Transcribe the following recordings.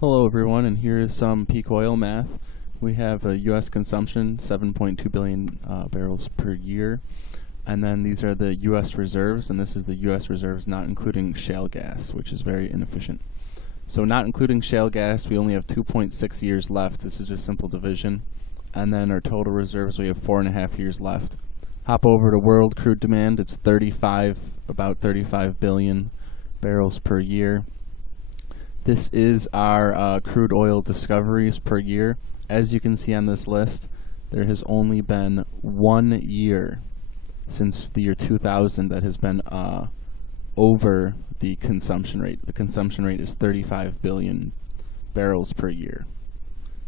Hello everyone, and here is some peak oil math. We have a U.S. consumption, 7.2 billion barrels per year, and then these are the U.S. reserves, and this is the U.S. reserves not including shale gas, which is very inefficient. So not including shale gas, we only have 2.6 years left. This is just simple division. And then our total reserves, we have 4.5 years left. Hop over to world crude demand. It's about 35 billion barrels per year. This is our crude oil discoveries per year. As you can see on this list, there has only been 1 year since the year 2000 that has been over the consumption rate. The consumption rate is 35 billion barrels per year.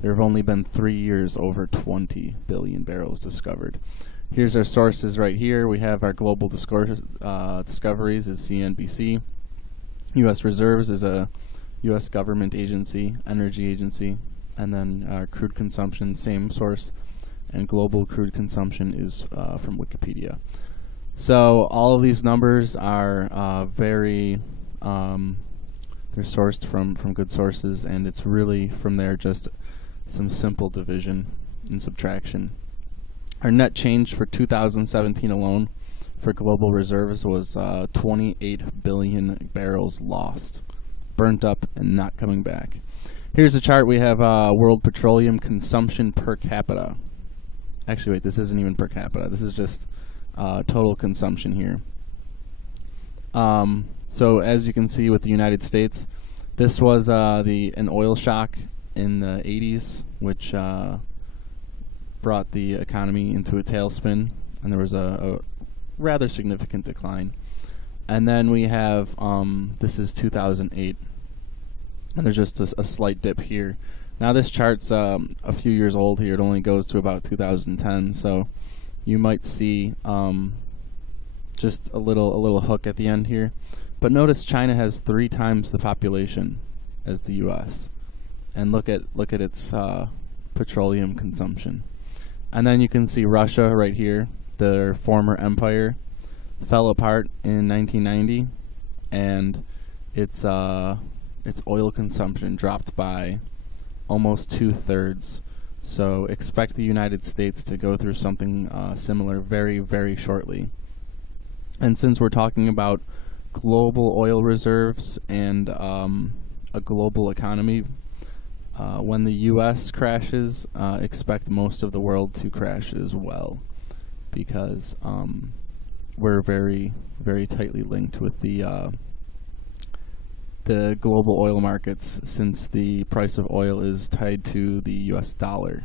There have only been 3 years over 20 billion barrels discovered. Here's our sources right here. We have our global discoveries is CNBC. U.S. reserves is a U.S. government agency, energy agency, and then crude consumption, same source, and global crude consumption is from Wikipedia. So all of these numbers are they're sourced from good sources, and it's really from there just some simple division and subtraction. Our net change for 2017 alone for global reserves was 28 billion barrels lost. Burnt up and not coming back. Here's a chart. We have world petroleum consumption per capita. Actually, wait, this isn't even per capita. This is just total consumption here. So as you can see with the United States, this was an oil shock in the 80s, which brought the economy into a tailspin, and there was a rather significant decline. And then we have, this is 2008, and there's just a slight dip here. Now this chart's a few years old here. It only goes to about 2010, so you might see just a little hook at the end here. But notice China has 3 times the population as the U.S. And look at its petroleum consumption. And then you can see Russia right here, their former empire, fell apart in 1990, and its oil consumption dropped by almost 2/3. So expect the United States to go through something similar very, very shortly. And since we're talking about global oil reserves and a global economy, when the U.S. crashes, expect most of the world to crash as well, because we're very, very tightly linked with the global oil markets, since the price of oil is tied to the U.S. dollar.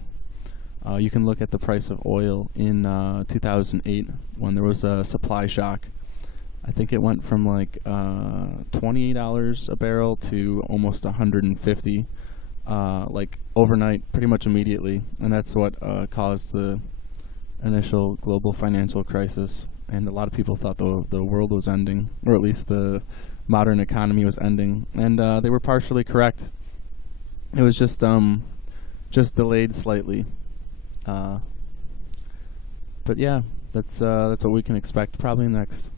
You can look at the price of oil in 2008 when there was a supply shock. I think it went from like $20 a barrel to almost $150, like overnight, pretty much immediately, and that's what caused the initial global financial crisis. And a lot of people thought the world was ending, or at least the modern economy was ending, and they were partially correct. It was just delayed slightly. But yeah, that's what we can expect probably next,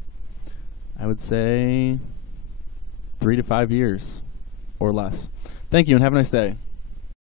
I would say, 3 to 5 years or less. Thank you, and have a nice day.